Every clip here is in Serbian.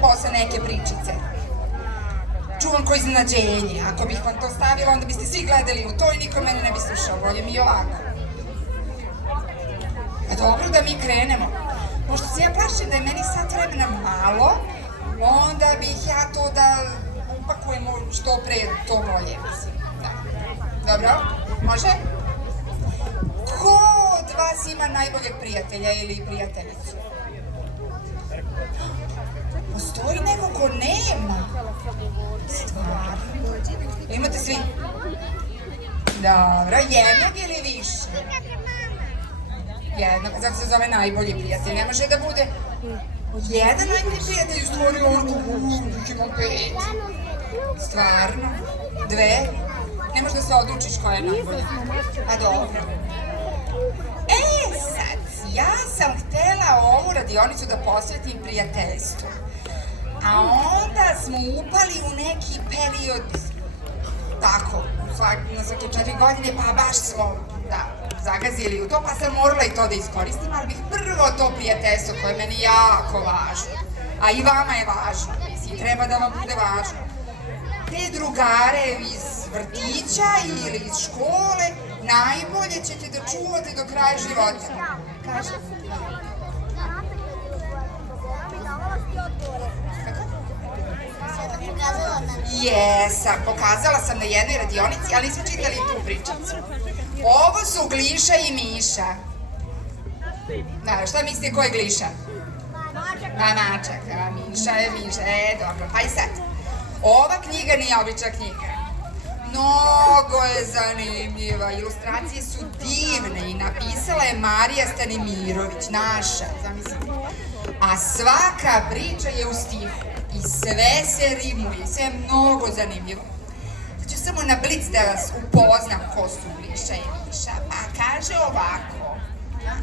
posle neke pričice. Čuvam ko iznenađenje. Ako bih vam to stavila, onda biste svi gledali u to i niko mene ne bi slušao. Bolje mi i ovako. A dobro da mi krenemo. Pošto se ja plašim da je meni sat vremena malo, onda bih ja to da upakujemo što pre, to bolje, mislim. Dobro? Može? Ko od vas ima najboljeg prijatelja ili prijateljicu? Postoji neko ko nema? Stvarno? Imate svi? Dobro, jednog ili više? Jednog, zato se zove najbolji prijatelj. Ne može da bude jedan najbolji prijatelj u stvorio onako, imam 5. Stvarno? 2? Ne možeš da se odlučiš koja je najbolja. A dobro. Sad, ja sam htela ovu radionicu da posvetim prijateljstvu. A onda smo upali u neki period, tako, na svake 4 godine, pa baš smo, zagazili u to, pa sam morala i to da iskoristim, ali bih prvo to prijateljstvo koje je meni jako važno, a i vama je važno, mislim, treba da vam bude važno. Te drugare iz vrtića ili iz škole, najbolje ćete da čuvate do kraja života. Kaže? Jesam, pokazala sam na jednoj radionici, ali nismo čitali tu pričicu. Ovo su Gliša i Miša. Šta mislite ko je Gliša? Mačak, a Miša je Miša. Dobro, pa i sad. Ova knjiga nije obična knjiga. Mnogo je zanimljiva, ilustracije su divne i napisala je Marija Stanimirović, naša, zamislite. A svaka priča je u stihu i sve se rimuje, sve je mnogo zanimljivo. Sad ću samo na blic da vas upoznam ko su Gliša i Miša, pa kaže ovako.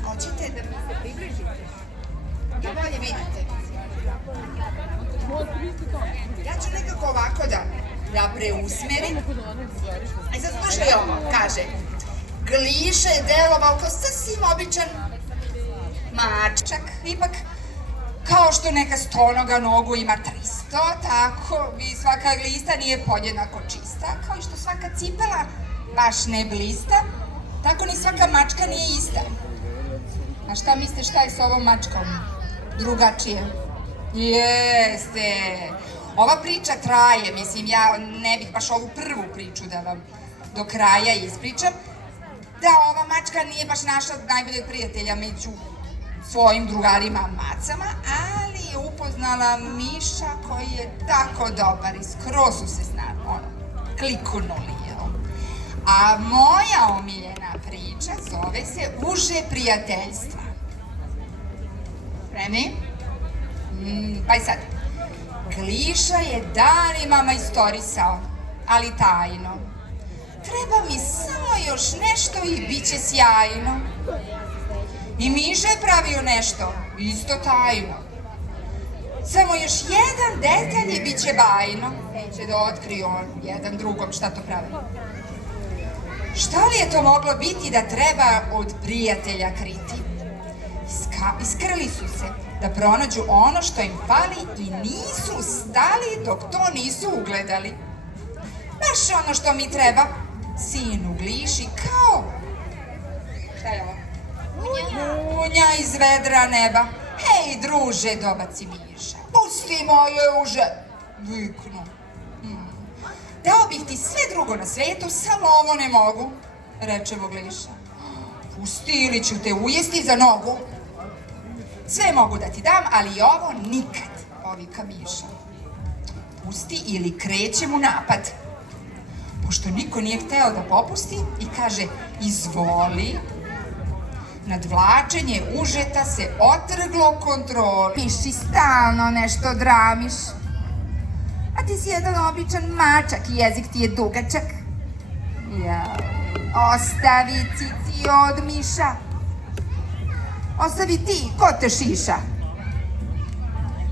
Hoćete da mi se približite? Da bolje vidite. Ja ću nekako ovako da preusmerim. I sad slušaj ovo, kaže. Gliša je delovao kao sasvim običan mačak, ipak kao što neka stonoga nogu ima 300, tako i svaka glista nije podjednako čista, kao i što svaka cipela baš ne blista, tako ni svaka mačka nije ista. A šta mislite šta je s ovom mačkom? Drugačije. Jeste. Ova priča traje, mislim, ja ne bih baš ovu prvu priču da vam do kraja ispričam, da ova mačka nije baš našla najboljeg prijatelja među svojim drugarima macama, ali je upoznala Miša koji je tako dobar i skroz su se klikunuli, jel? A moja omiljena priča zove se Uže prijateljstva. Spremni? Pa i sad. Gliša je danima majstorisao, ali tajno. Treba mi samo još nešto i bit će sjajno. I Miša je pravio nešto, isto tajno. Samo još jedan detalj i bit će bajno. Neće da otkriju on jedan drugom šta to pravi. Šta li je to moglo biti da treba od prijatelja kriti? Iskrili su se da pronađu ono što im fali i nisu stali dok to nisu ugledali. Baš ono što mi treba, sinu Gliši, kao... Šta je ovo? Munja iz vedra neba. Hej, druže, dobaci Miša. Pusti moje uže, viknu. Dao bih ti sve drugo na svetu, samo ovo ne mogu, reče Gliša. Pusti ili ću te ujesti za nogu. Sve mogu da ti dam, ali ovo nikad, povika Miša. Pusti ili krećem u napad. Pošto niko nije hteo da popusti i kaže izvoli, nadvlačenje užeta se otrglo kontroli. Miši, stalno nešto dramiš. A ti si jedan običan mačak i jezik ti je dugačak. Jao, ostavi cici od Miša. Ostavi ti, ko te šiša?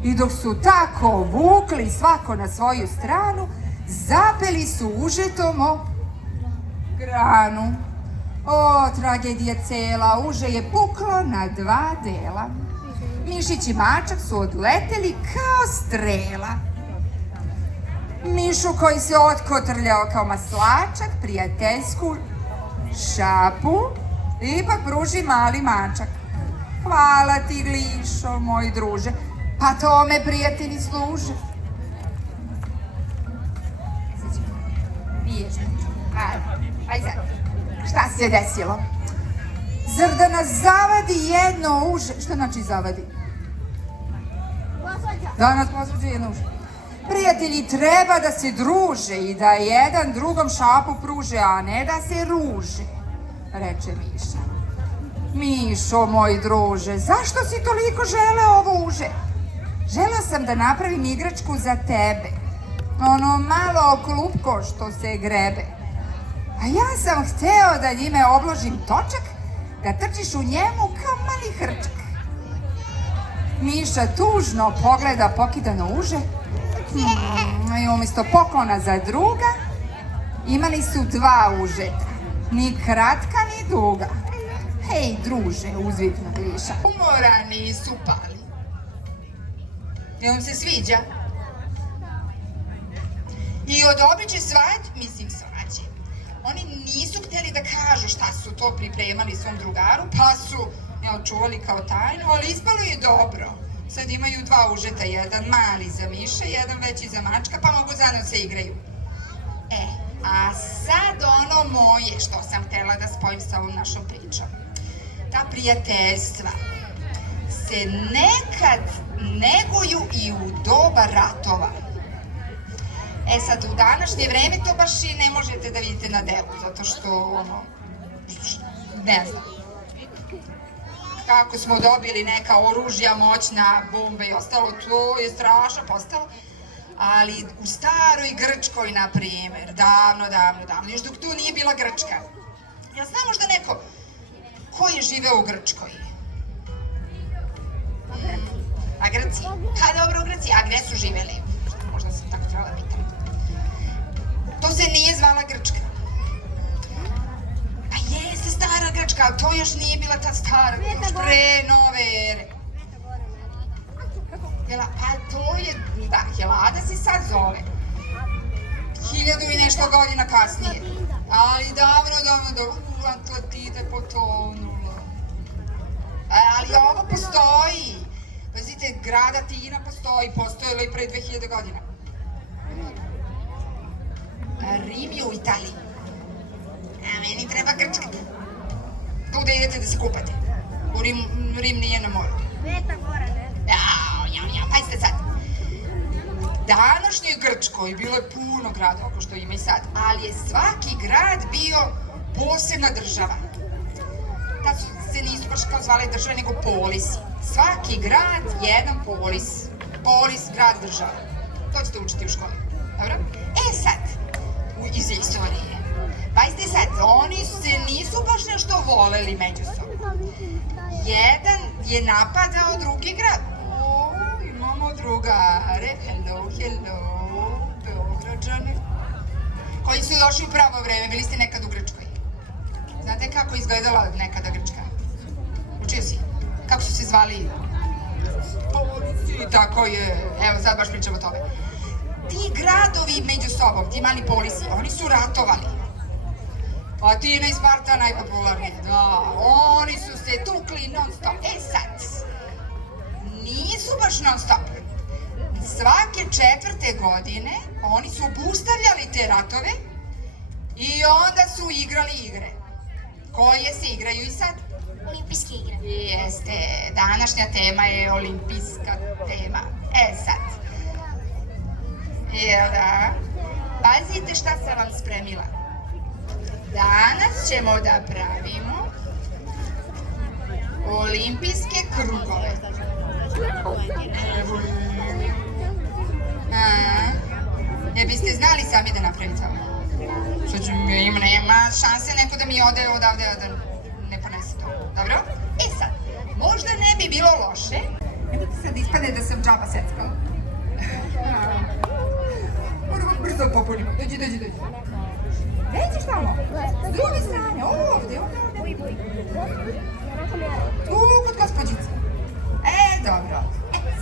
I dok su tako vukli svako na svoju stranu, zapeli su užetom o granu. O, tragedija cela, uže je puklo na 2 dela. Mišić i mačak su odleteli kao strela. Mišu koji se otkotrljao kao maslačak prijateljsku šapu ipak pruži mali mačak. Hvala ti, Glišo, moj druže, pa tome prijatelji služe. Ajde sad, šta se desilo? Zar da nas zavadi jedno uže? Šta znači zavadi? Da nas posvađa jedno uže. Prijatelji treba da se druže i da jedan drugom šapu pruže, a ne da se ruže, reče Miša. Mišo, moj druže, zašto si toliko želeo ovo uže? Želeo sam da napravim igračku za tebe. Ono malo klupko što se grebe. A ja sam hteo da njime obložim točak, da trčiš u njemu kao mali hrčak. Miša tužno pogleda pokidano uže i umjesto poklona za druga imali su dva užeta. Ni kratka, ni duga. Hej, druže, uzviknu Gliša. Umorani su pali. Jel vam se sviđa? I od običe svađe, oni nisu htjeli da kažu šta su to pripremali svom drugaru, pa su očuvali kao tajnu, ali ispalo je dobro. Sad imaju dva užeta, jedan mali za Miša, jedan veći za mačka, pa mogu zajedno se igraju. A sad ono moje što sam htjela da spojim sa ovom našom pričom. Ta prijateljstva se nekad neguju i u doba ratova. Sad, u današnje vreme to baš i ne možete da vidite na delu, zato što, ne znam, kako smo dobili neka oružja, moćna, bombe i ostalo, to je strašno postalo. Ali u staroj Grčkoj, na primjer, davno, još dok tu nije bila Grčka. Jel zna možda neko ko je živeo u Grčkoj? A Grci? Pa dobro, u Grci, a gde su živeli? Možda sam tako trebala pitam. To se nije zvala Grčka. Pa jeste stara Grčka, ali to još nije bila ta stara, još pre nove ere. Pa to je, da, Helada se sad zove. 1000 i nešto godina kasnije. Ali davno, Atlantida je potonula. Ali ovo postoji. Pazite, grad Atina postoji, postojalo i pre 2000 godina. Rim je u Italiji. A meni treba Grčka. Tu da idete da se kupate. Rim nije na moru. Sveta Gora, ne? Pazite sad. Današnjoj Grčkoj bilo je puno grada, oko što ima i sad, ali je svaki grad bio posebna država. Tad se nisu baš kao zvali države, nego polisi. Svaki grad, jedan polis. Polis, grad, država. To ćete učiti u školi. Dobro? Sad, iz istorije. Pazite sad, oni se nisu baš nešto voleli međusobno. Jedan je napadao drugi grad. Imamo drugare, hello, Beograđani, koji su došli u pravo vreme, bili ste nekad u Grčkoj. Znate kako je izgledala nekada Grčka? Učio si? Kako su se zvali? Tako je, evo sad baš pričamo o tome. Ti gradovi među sobom, ti mali polisi, oni su ratovali. Atina i Sparta najpopularniji, da, oni su se tukli non stop. Sad, nisu baš non stop. Svake 4. godine oni su obustavljali te ratove i onda su igrali igre. Koje se igraju i sad? Olimpijske igre. Jeste, današnja tema je olimpijska tema. Sad. Jel da? Pazite šta sam vam spremila. Danas ćemo da pravimo olimpijske krugove. Biste znali sami da napravite ovo? Nema šanse neko da mi ode odavde da ne ponese to. Dobro? Sad, možda ne bi bilo loše. Nemojte sad ispade da sam džaba seckala. Moramo brzo popunimo. Dođi. Gdje ćeš tamo? S druge strane, ovdje. Tu kod gospođice. Dobro.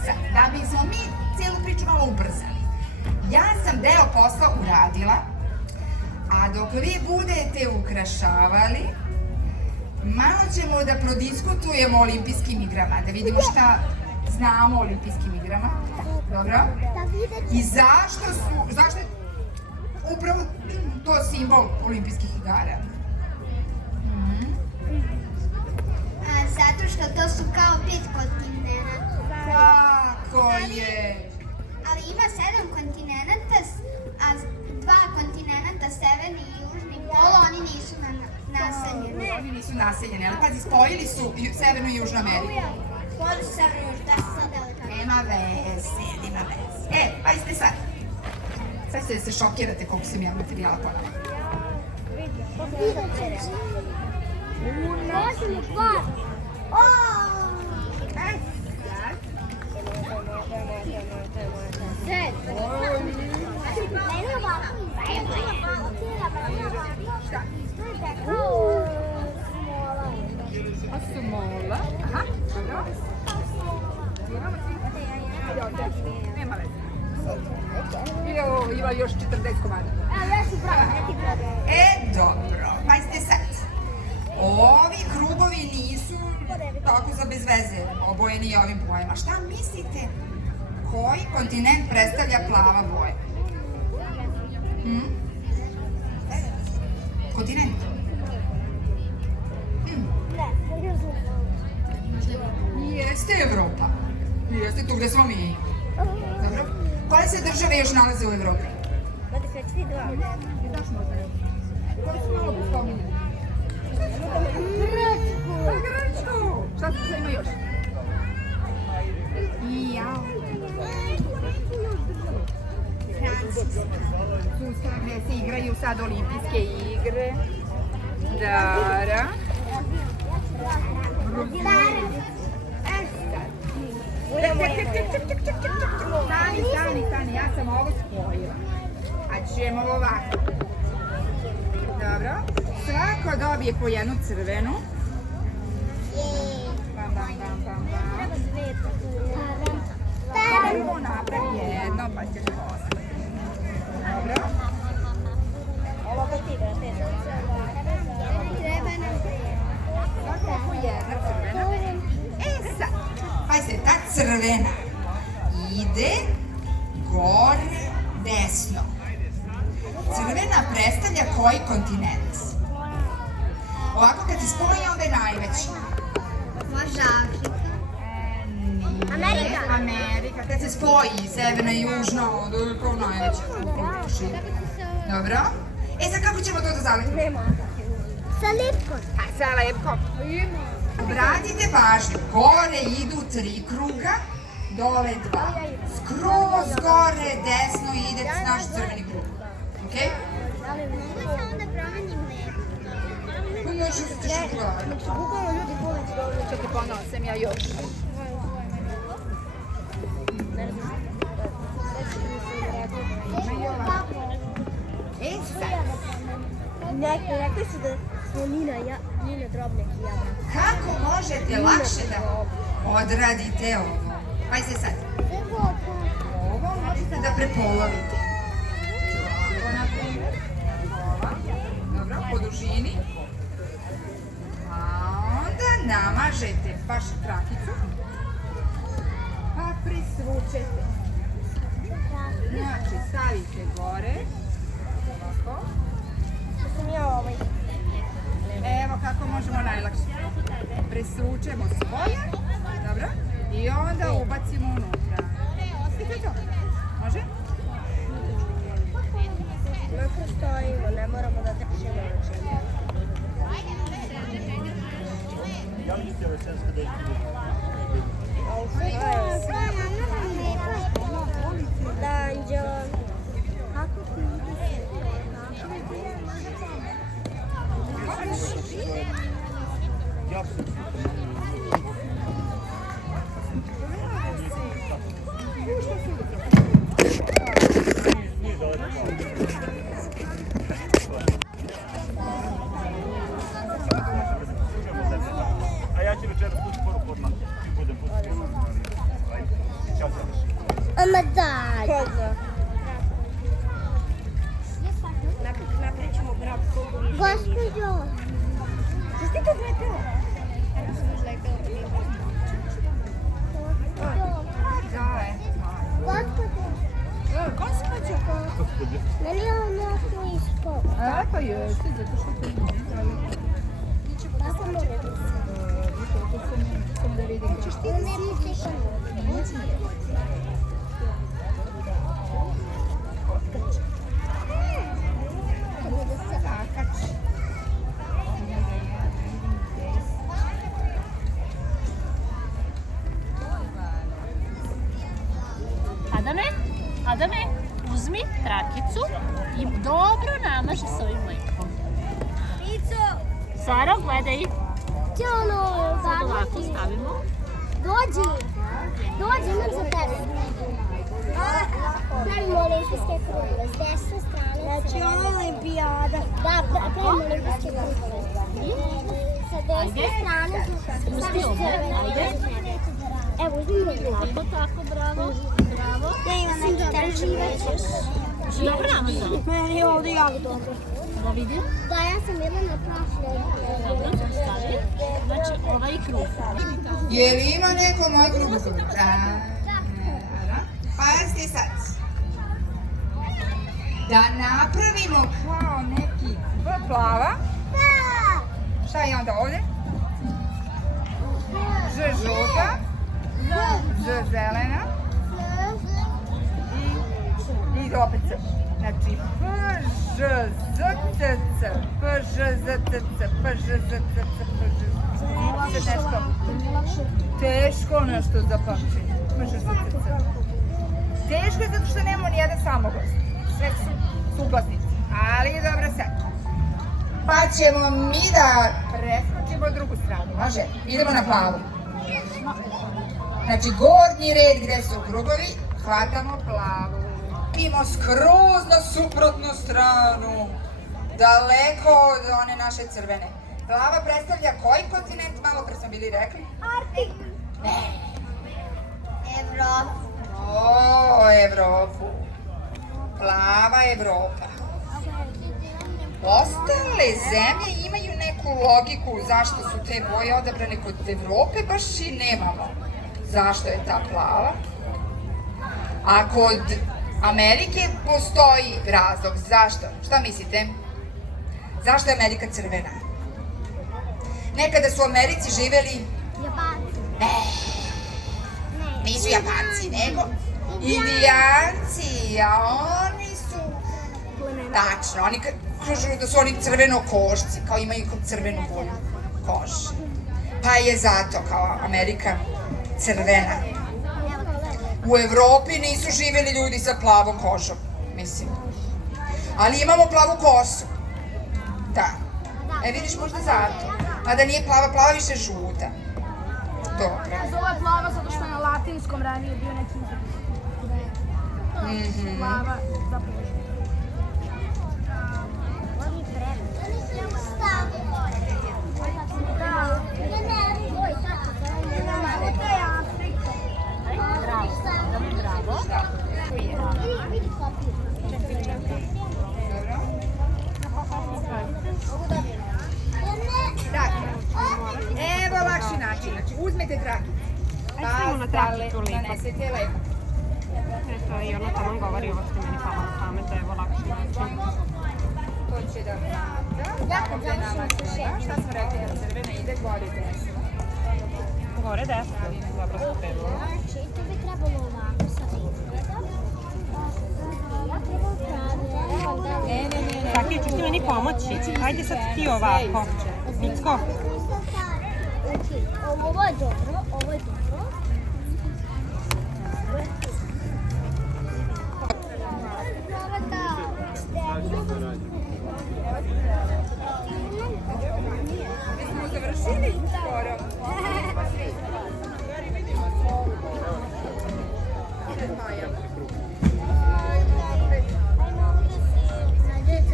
Sad, da bismo mi cijelu priču malo ubrzali. Ja sam deo posla uradila, a dok vi budete ukrašavali, malo ćemo da prodiskutujemo o olimpijskim igrama, da vidimo šta znamo o olimpijskim igrama. Dobro? I zašto je upravo to simbol olimpijskih igara? Zato što to su kao 5 kontinenta. Tako je. Ali ima 7 kontinenta, a 2 kontinenta, severni i južni pol, oni nisu naseljeni. Oni nisu naseljeni, ali pazi, spojili su Severnu i Južnu Ameriku. Spojili su severnu i južnu, da se sad daleka. Nema veze. Pazite sad. Sad ćete da se šokirate koliko sam ja materijala ponala. Smola. Aha, dobro. Nema veze. Ima još 40 komada. Dobro. Pazite sad. Ovi krugovi nisu tako za bez veze obojeni ovim bojama. Šta mislite? Koji kontinent predstavlja plava boja? Kontinent? Jeste Evropa. Jeste tu gde smo mi. Dobro. Koje se države još nalaze u Evropi? Grčku! Šta se ima još? Francuska, gde se igraju sad olimpijske igre. Dara. Stani, ja sam ovo spojila. A ćemo ovako. Dobro. Svako dobije po jednu crvenu. Prvo napravi jedno, pa ćeš posle. Dobro. Svako po jedna crvena. Sad, pazite, ta crvena ide gore desno. Crvena predstavlja koji kontinent? Ovako kad se spoji onda je najveći. Možda Afrika. Amerika. Kad se spoji severna i južna, onda je kao najveća. Dobro. Sad kako ćemo to da zalepimo? Sa lepkom. Sa lepkom. Obratite pažnju, gore idu 3 kruga, dole 2. Skroz gore, desno ide naš crveni krug. Okej? Mogu se onda promenim lepkom. Pa možeš da ćeš gledati. Bukvalno ljudi poveći dobro. Čekaj, ponao sam ja još. Rekli su da smo Nina Drobnjak i ja. Kako možete lakše da odradite ovo? Pazite sad. Ovo možete da prepolovite. Ovo na primjer. Dobro, po dužini. A onda namažete baš trakicu. Pa prisvučete. Znači, stavite gore. Ovako. Evo kako možemo najlakše. Presvučemo spoje, dobro, i onda ubacimo unutra. I to je to. Može? Nakon stojimo, ne moramo da trčimo. Javljite ove censke da ih Da, Anđela. Kako ti ide? Ja sam a ja ću večeras tu poruku odmah. Budem pustiti. Ama daj. Naprijed ćemo brat koliko više. Gospođo. Što ti to zlepila? Gospođo. Meni je ono jako ispod. A, pa jeste, zato što to nije. Tako moram da se. Samo da vidim. Ćeš ti da si Adame, uzmi trakicu i dobro namaži s ovim mlekom. Sara, gledaj. Ćao, Sad ovako stavimo. Dođi, imam za tebe. Pravimo olimpijske krugove, s desne strane. Znači ovo je olimpijada. Da, pravimo olimpijske krugove. Sa desne strane Pusti ovo, ajde. Evo, uzmimo drugo. Tako, bravo. Bravo. Ja imam neki tančivac. Dobro namažala. Meni je ovdje jako dobro. Da vidim. Da, ja sam bila na prošloj. Dobro, stavi. Znači, ovaj krug. Je li ima neko moj krug? Da. Pazite sad. Da napravimo kao neki plava. Šta je onda ovdje? Ž žuta. Ž zelena. I opet C. Znači, P, Ž, Z, C, C. P, Ž, Z, C, C. P, Ž, Z, C, C. P, Ž, Z, C. Nešto. Teško nešto za pamćenje. P, Ž, Z, C, C. Teško je zato što nemamo ni jedan samoglas. Sve su suglasnici. Ali dobro sad. Pa ćemo mi da preskočimo drugu stranu. Može? Idemo na plavu. Znači, gornji red gde su krugovi, hvatamo plavu. Idemo skroz na suprotnu stranu. Daleko od one naše crvene. Plava predstavlja koji kontinent? Malo pre smo bili rekli. Artik. Ne. Evropa. O, Evropu. Plava Evropa. Ostale zemlje imaju neku logiku zašto su te boje odabrane kod Evrope, baš i nemamo. Zašto je ta plava? A kod Amerike postoji razlog. Zašto? Šta mislite? Zašto je Amerika crvena? Nekada su u Americi živeli... Japanci. Nisu Japanci, nego Indijanci, a oni su... Tačno, oni kažu da su oni crveno-košci, kao imaju crvenu boju kože. Pa je zato kao Amerika crvena. U Evropi nisu živeli ljudi sa plavom kožom, mislim. Ali imamo plavu kosu. Da. E vidiš, možda zato. Mada nije plava, plava više žuta. Dobro. Ovo je plava zato što je na latinskom ranije bio neki plava za požu. Bravo. Dakle, evo lakši način. Znači, uzmete trakicu. stavimo na trakicu lipo. Nanesete lepo. Eto, i ono tamo govori ovo što meni palo na pamet, da je ovo lakši način. To će da vrata. Ovdje nama treba. Šta smo rekli da crvena ide, gore desno. Gore desno, dobro sam krenula. Znači, to bi trebalo ovako sad izgleda. Ja trebam pravi. Ne. Saki, ćeš ti meni pomoći? Hajde sad ti ovako. Micko. Znači, ovo je dobro, ovo je dobro. Mi smo završili skoro.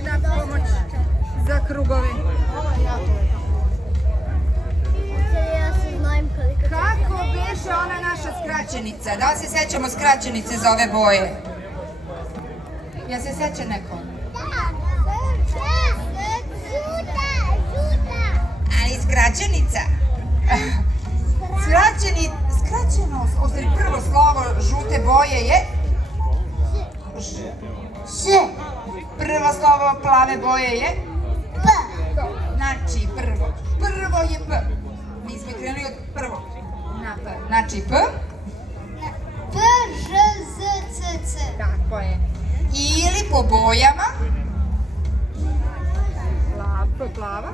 Na pomoć za krugove. Ja se znam koliko... Kako beše ona skraćenica. Da li se sećamo skraćenice za ove boje? Ja se seća neko? Ali skraćenica. Skraćeno, u stvari prvo slovo žute boje je Š. Prvo slovo plave boje je P. Znači prvo je P. Mi smo krenuli od prvog na P. Znači P. P, Ž, Z, C, C. Tako je. Ili po bojama. Plava. Plava,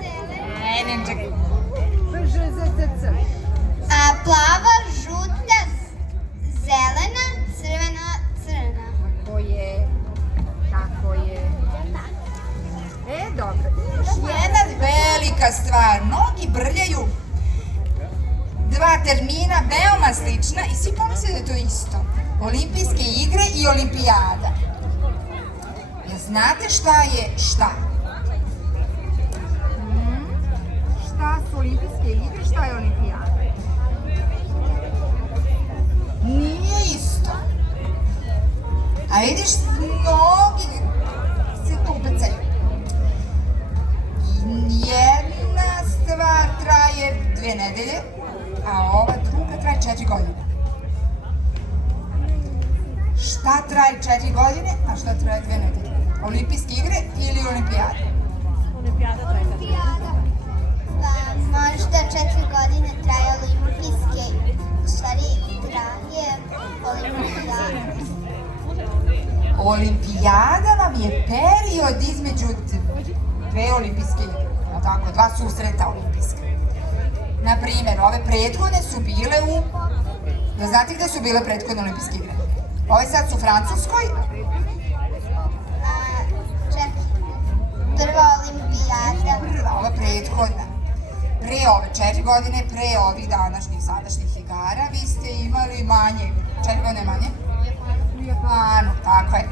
zelena. Ne, čekaj. P, Ž, Z, C, C. A plava, žuta, zelena, crvena, crna. Tako je. Dobro. I još jedna velika stvar. Mnogi brljaju dva termina veoma slična i svi pomisle da je to isto. Olimpijske igre i olimpijada. Jel znate šta je šta? Šta su olimpijske igre, šta je olimpijada? Nije isto. A vidiš, mnogi se tu upecaju. Jedna stvar traje 2 nedelje, a ova druga traje 4 godine. Šta traje 4 godine, a šta traje 2 nedelje? Olimpijske igre ili olimpijada? Olimpijada traje 4 godine. Pa možda 4 godine traje olimpijske, u stvari traje olimpijada. Olimpijada vam je period između 2 olimpijske igre, tako, 2 susreta olimpijska. Naprimjer, ove prethodne su bile u... Da znate gde su bile prethodne olimpijske igre? Ove sad su u Francuskoj. Prva olimpijada. Ova prethodna. Pre ove 4 godine, pre ovih današnjih, sadašnjih igara, vi ste imali manje, 4 godine manje? U Japanu, tako je.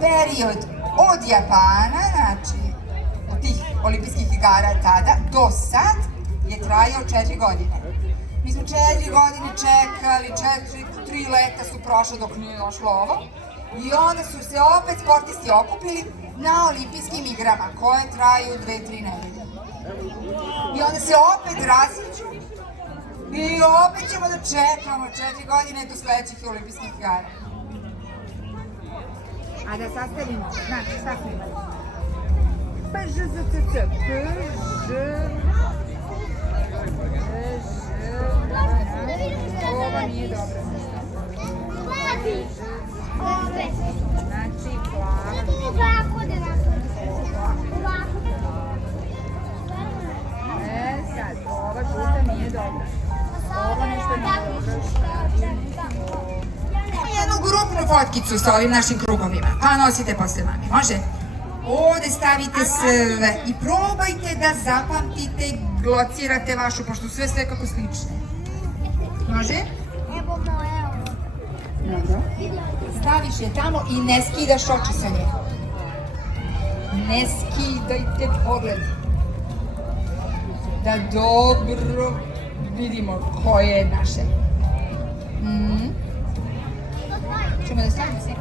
Period od Japana, znači od tih olimpijskih igara tada, do sad je trajao 4 godine. Mi smo 4 godine čekali, 3 leta su prošle dok nije došlo ovo. I onda su se opet sportisti okupili na olimpijskim igrama koje traju 2-3 nedelje. I onda se opet raziđu i opet ćemo da čekamo 4 godine do sledećih olimpijskih igara. A da sastavimo, znači šta smo imali? P, Ž, Z, C, C, P, Ž, ovo nije dobro. Znači, sad, ova žuta nije dobra. Ovo nešto nije dobro. Jednu grupnu fotkicu sa ovim našim krugovima, pa nosite posle mami, može? Ovde stavite sve i probajte da zapamtite, glocirate vašu, pošto sve kako slične. Može? Evo moje. Dobro. Staviš je tamo i ne skidaš oči sa nje. Ne skidajte pogled. Da dobro vidimo koje je naše. Ćemo da stavimo sve.